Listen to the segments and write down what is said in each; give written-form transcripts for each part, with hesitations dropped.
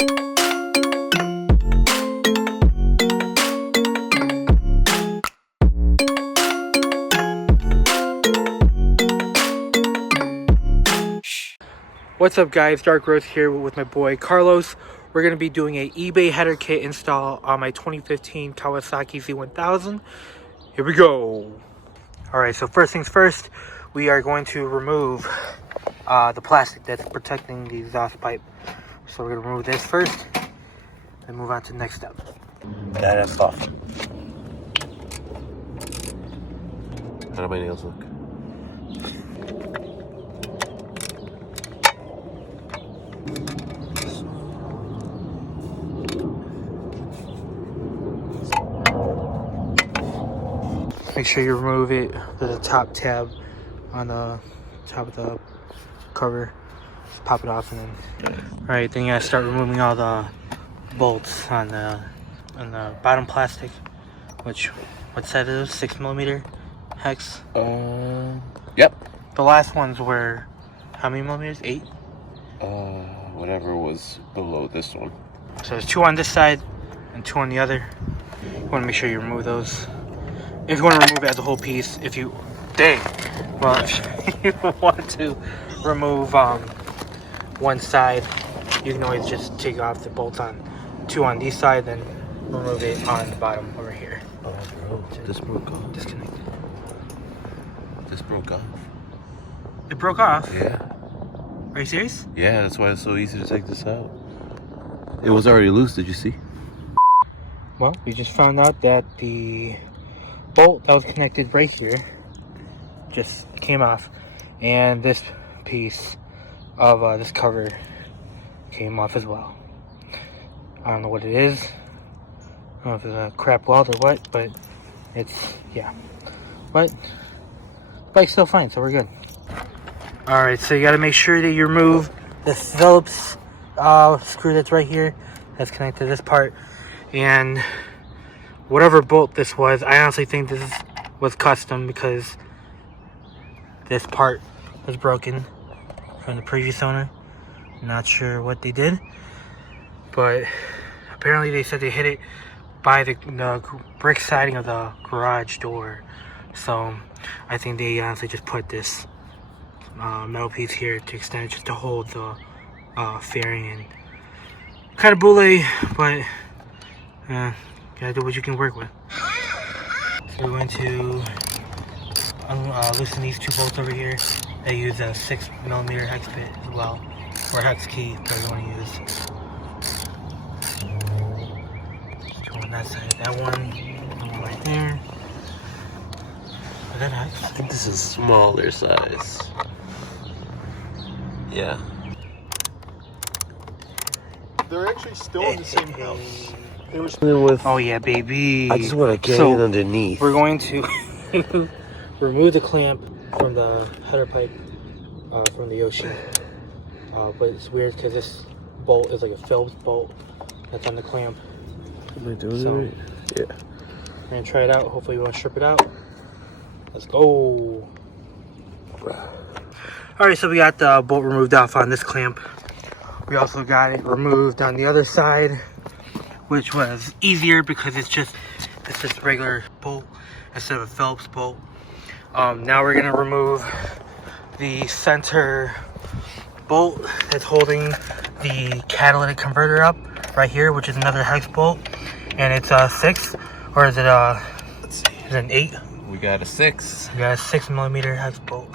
What's up guys, Dark Rose here with my boy Carlos. We're going to be doing a eBay header kit install on my 2015 Kawasaki Z1000. Here we go. Alright, so first things first, we are going to remove the plastic that's protecting the exhaust pipe. So we're going to remove this first and move on to the next step. That stuff. How do my nails look? Make sure you remove it. There's a top tab on the top of the cover. Just pop it off and then. Alright, then you gotta start removing all the bolts on the bottom plastic. Which, what set is it? 6mm hex? Yep. The last ones were how many millimeters? 8? Whatever was below this one. So there's 2 on this side and 2 on the other. You want to make sure you remove those. If you want to remove it as a whole piece, if you if you want to remove one side, you can always just take off the bolts on 2 on this side, then remove it on the bottom over here. Oh, bro, this broke off. Disconnect. This broke off. It broke off? Yeah. Are you serious? Yeah, that's why it's so easy to take this out. It was already loose, did you see? Well, we just found out that the bolt that was connected right here just came off, and this piece of this cover came off as well. I don't know what it is. I don't know if it's a crap weld or what, but it's, yeah. But the bike's still fine, so we're good. Alright, so you gotta make sure that you remove the Phillips screw that's right here, that's connected to this part, and whatever bolt this was. I honestly think this was custom because this part was broken from the previous owner. Not sure what they did, but apparently they said they hit it by the brick siding of the garage door. So I think they honestly just put this metal piece here to extend it just to hold the fairing in. Kind of boule, but gotta do what you can work with. So we're going to loosen these 2 bolts over here. They use a 6mm hex bit as well, or hex key, whatever you want to use. Just go on that side, that one right there. Is that hex? I think this is smaller size. Yeah. They're actually still in the same house. Oh yeah, baby. I just want to get it underneath. We're going to remove the clamp from the header pipe from the Yoshi. But it's weird because this bolt is like a Phillips bolt that's on the clamp. Am I doing it right? Yeah. We're gonna try it out. Hopefully we won't strip it out. Let's go. Alright, so we got the bolt removed off on this clamp. We also got it removed on the other side, which was easier because it's just a regular bolt instead of a Phillips bolt. Now we're gonna remove the center bolt that's holding the catalytic converter up right here, which is another hex bolt, and it's a 6, or is it a? Let's see. Is it an 8? We got a 6. We got a 6mm hex bolt.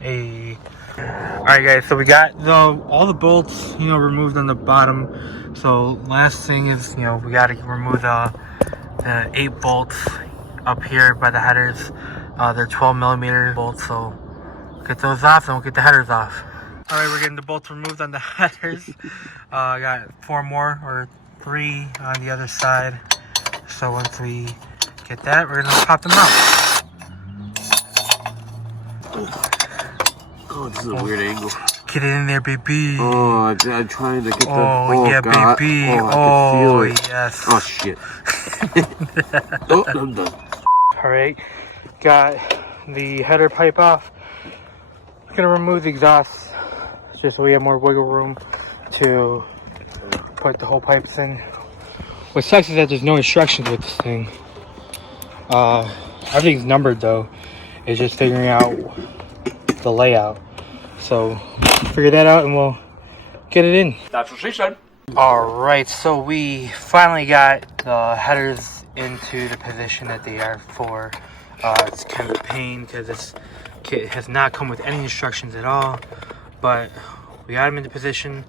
Hey. Alright guys, so we got all the bolts, removed on the bottom. So last thing is, we got to remove the 8 bolts up here by the headers. They're 12mm bolts, so get those off and we'll get the headers off. Alright, we're getting the bolts removed on the headers. I got 4 more, or 3 on the other side. So once we get that, we're gonna pop them out. Oh, this is a weird angle. Get it in there, baby. Oh, I'm trying to get the... Oh, yeah, God. baby. Oh, I can feel it. Yes. Oh, shit. Oh, I'm done. Alright, got the header pipe off. I'm gonna remove the exhaust just so we have more wiggle room to put the whole pipes in. What sucks is that there's no instructions with this thing. Everything's numbered though. It's just figuring out the layout. So figure that out and we'll get it in. That's what she said. Alright, so we finally got the headers into the position that they are for. It's kind of a pain because this kit has not come with any instructions at all, but we got them into position.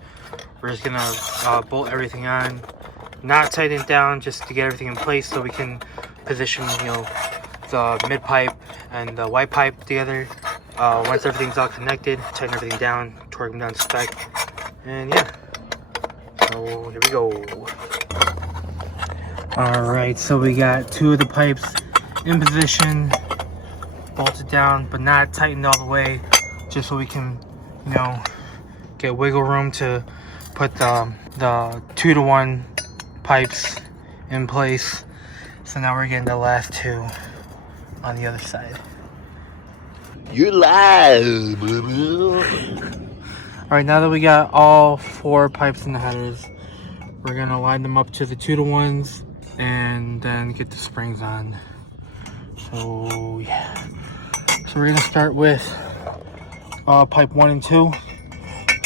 We're just gonna bolt everything on, not tighten it down, just to get everything in place so we can position, you know, the mid pipe and the white pipe together. Once everything's all connected, tighten everything down, torque them down to spec, and yeah. So here we go. Alright, so we got two of the pipes in position, bolted down, but not tightened all the way, just so we can, you know, get wiggle room to put the 2-to-1 pipes in place. So now we're getting the last two on the other side. You're live. Alright, now that we got all 4 pipes in the headers, we're gonna line them up to the 2-to-1s and then get the springs on. So yeah. So we're gonna start with pipe 1 and 2.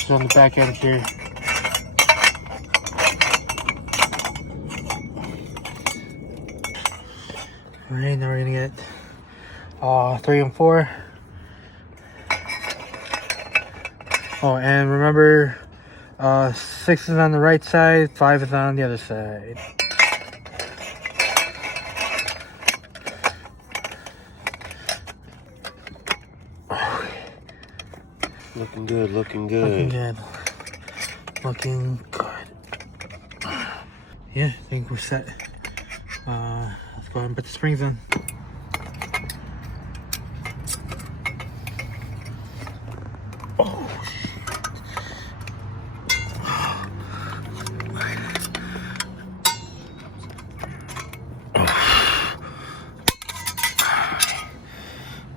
So on the back end here. Alright, now we're gonna get 3 and 4. Oh, and remember, 6 is on the right side, 5 is on the other side. Looking good, looking good. Looking good. Looking good. Yeah, I think we're set. Let's go ahead and put the springs in.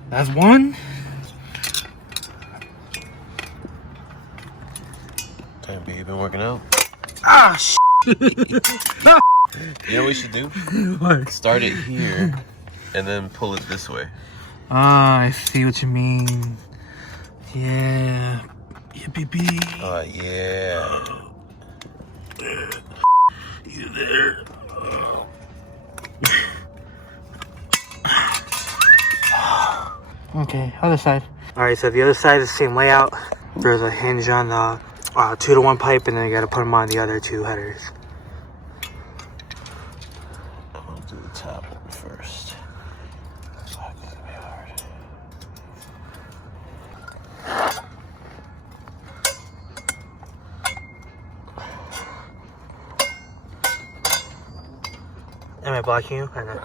That's one. Damn, B, you been working out? Ah, You know what we should do? What? Start it here and then pull it this way. Ah, I see what you mean. Yeah. Yeah, baby. Yeah. You there? Okay, other side. Alright, so the other side is the same layout. There's a hinge on the 2-to-1 pipe, and then you gotta put them on the other 2 headers. I'm gonna do the top one first. It's not gonna be hard. Am I blocking you? I know.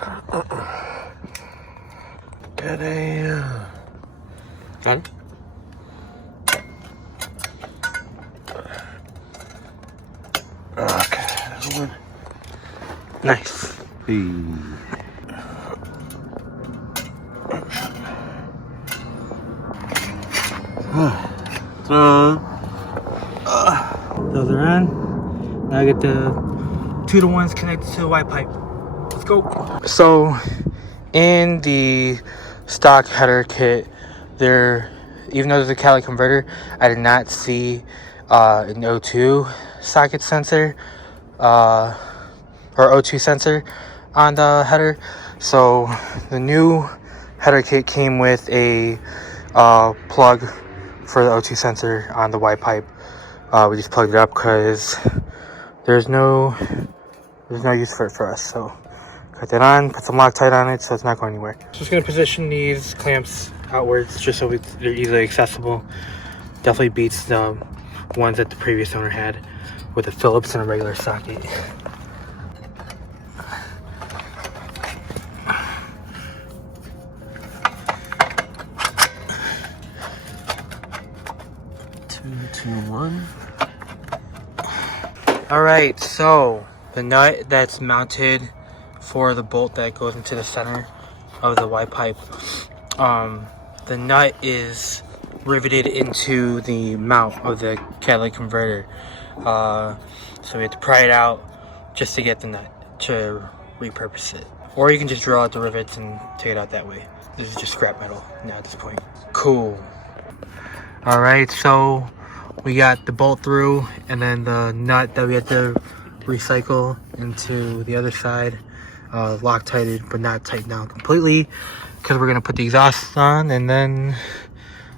Goddamn. Got it? Okay, there's one. Nice. Hey. Those are on. Now I get the 2-to-1s connected to the white pipe. Let's go. So, in the stock header kit, even though there's a catalytic converter, I did not see an O2 socket sensor or O2 sensor on the header. So the new header kit came with a plug for the O2 sensor on the white pipe. We just plugged it up because there's no use for it for us. So cut that on, put some Loctite on it so it's not going anywhere. Just gonna position these clamps outwards just so they're easily accessible. Definitely beats the ones that the previous owner had with a Phillips and a regular socket. Two, one. Alright, so the nut that's mounted for the bolt that goes into the center of the Y pipe. The nut is riveted into the mount of the catalytic converter. So we have to pry it out just to get the nut to repurpose it. Or you can just drill out the rivets and take it out that way. This is just scrap metal now at this point. Cool. Alright, so we got the bolt through, and then the nut that we had to recycle into the other side, Loctited but not tightened down completely, because we're gonna put the exhaust on, and then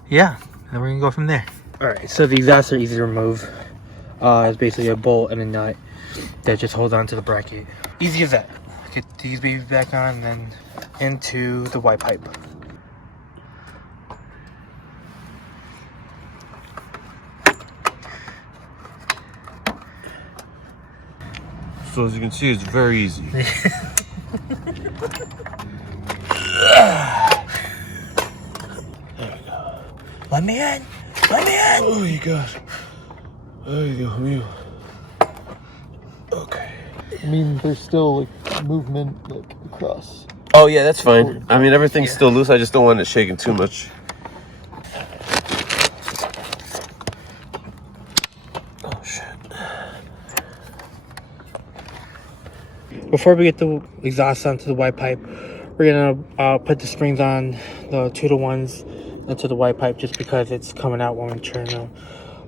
yeah, and then we're gonna go from there. Alright, so the exhausts are easy to remove. It's basically a bolt and a nut that just holds on to the bracket. Easy as that. Get these babies back on and then into the Y pipe. So as you can see, it's very easy. Let me in! Let me in! Oh my god. There you go, you. Okay. I mean, there's still like movement like across. Oh yeah, that's fine. I mean, everything's still loose. I just don't want it shaking too much. Oh shit. Before we get the exhaust onto the Y pipe, we're gonna put the springs on the 2-to-1s into the Y pipe, just because it's coming out when we turn to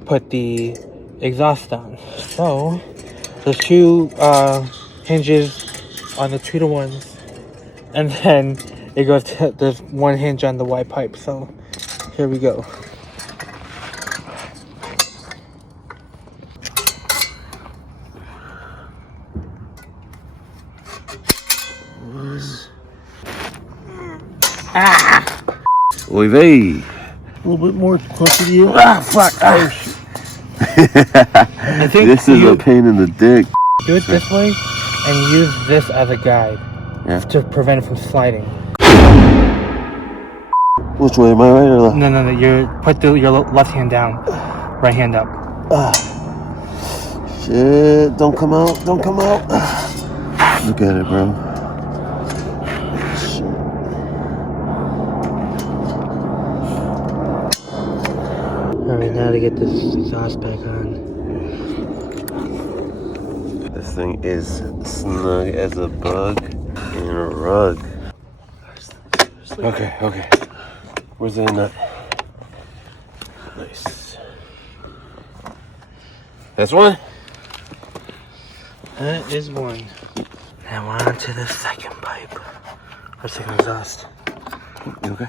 put the exhaust on. So there's 2 hinges on the 2-to-1s, and then it goes to, there's 1 hinge on the Y pipe. So here we go. Oy vey. A little bit more closer to you. Ah, fuck. Ah. I think This is a pain in the dick. do it this way and use this as a guide to prevent it from sliding. Which way, am I right or left? No. You put your left hand down, right hand up. Shit, don't come out, don't come out. Look at it, bro. Alright, now to get this exhaust back on. This thing is snug as a bug in a rug. Okay. Where's the nut? Nice. That's one? That is one. Now we're on to the second pipe. Or second exhaust. You okay?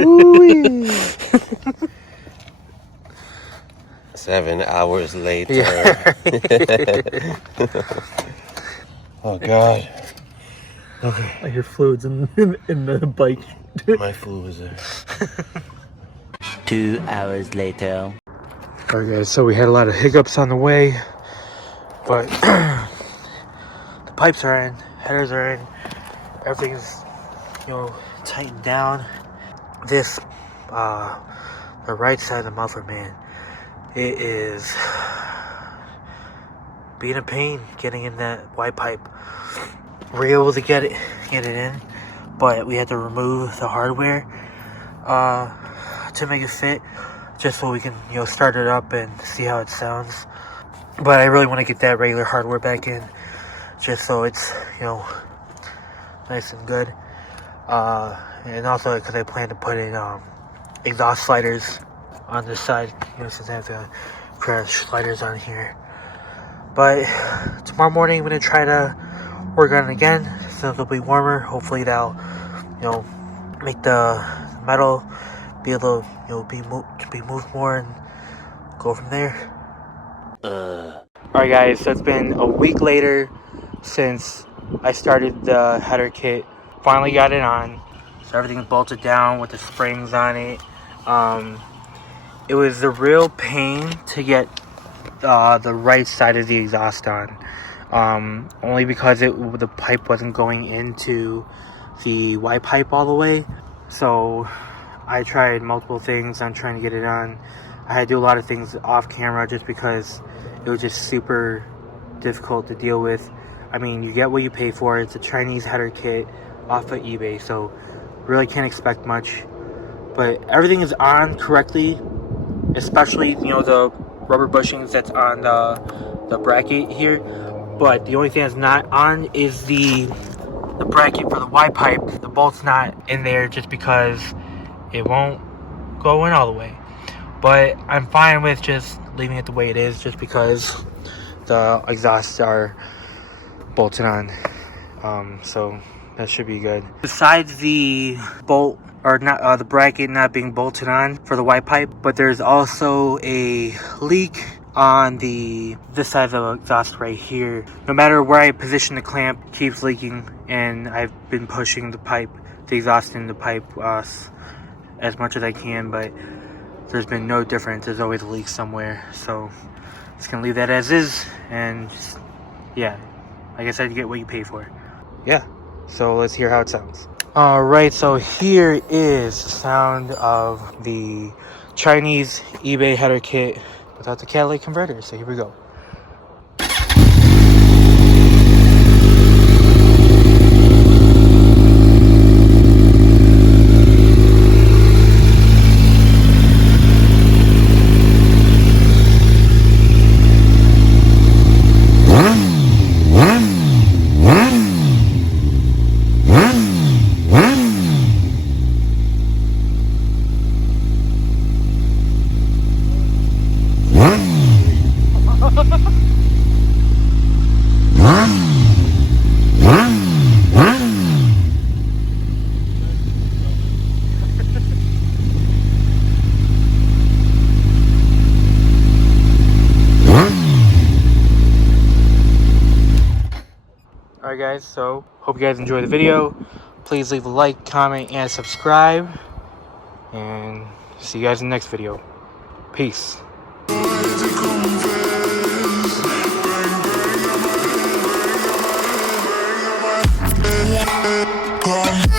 Ooh-wee. 7 hours later. Yeah. Oh god. Okay. I hear fluids in the bike. My flu is there. 2 hours later. Alright guys, so we had a lot of hiccups on the way, but the pipes are in, headers are in, everything's, tightened down. This, the right side of the muffler, man, it is being a pain getting in that Y pipe. We're able to get it in, but we had to remove the hardware to make it fit, just so we can start it up and see how it sounds. But I really want to get that regular hardware back in, just so it's nice and good. And also because I plan to put in exhaust sliders on this side, since I have the crash sliders on here. But tomorrow morning I'm gonna try to work on it again, so it'll be warmer. Hopefully that'll make the metal be able to be moved more, and go from there. Alright guys, so it's been a week later since I started the header kit. Finally got it on, so everything's bolted down with the springs on it. It was a real pain to get the right side of the exhaust on. only because the pipe wasn't going into the Y pipe all the way. So I tried multiple things on trying to get it on. I had to do a lot of things off camera just because it was just super difficult to deal with. I mean, you get what you pay for. It's a Chinese header kit off of eBay, so really can't expect much. But everything is on correctly, especially, you know, the rubber bushings that's on the bracket here. But the only thing that's not on is the bracket for the Y pipe. The bolt's not in there just because it won't go in all the way. But I'm fine with just leaving it the way it is, just because the exhausts are bolted on. So that should be good. Besides the bolt, or not, the bracket not being bolted on for the Y pipe, but there's also a leak on this side of the exhaust right here. No matter where I position the clamp, it keeps leaking, and I've been pushing the exhaust in the pipe as much as I can, but there's been no difference. There's always a leak somewhere. So just gonna leave that as is, and just, yeah, like I said, you get what you pay for. Yeah, so let's hear how it sounds. Alright, so here is the sound of the Chinese eBay header kit without the catalytic converter. So here we go. Alright guys, so hope you guys enjoyed the video. Please leave a like, comment, and subscribe. And see you guys in the next video. Peace. Come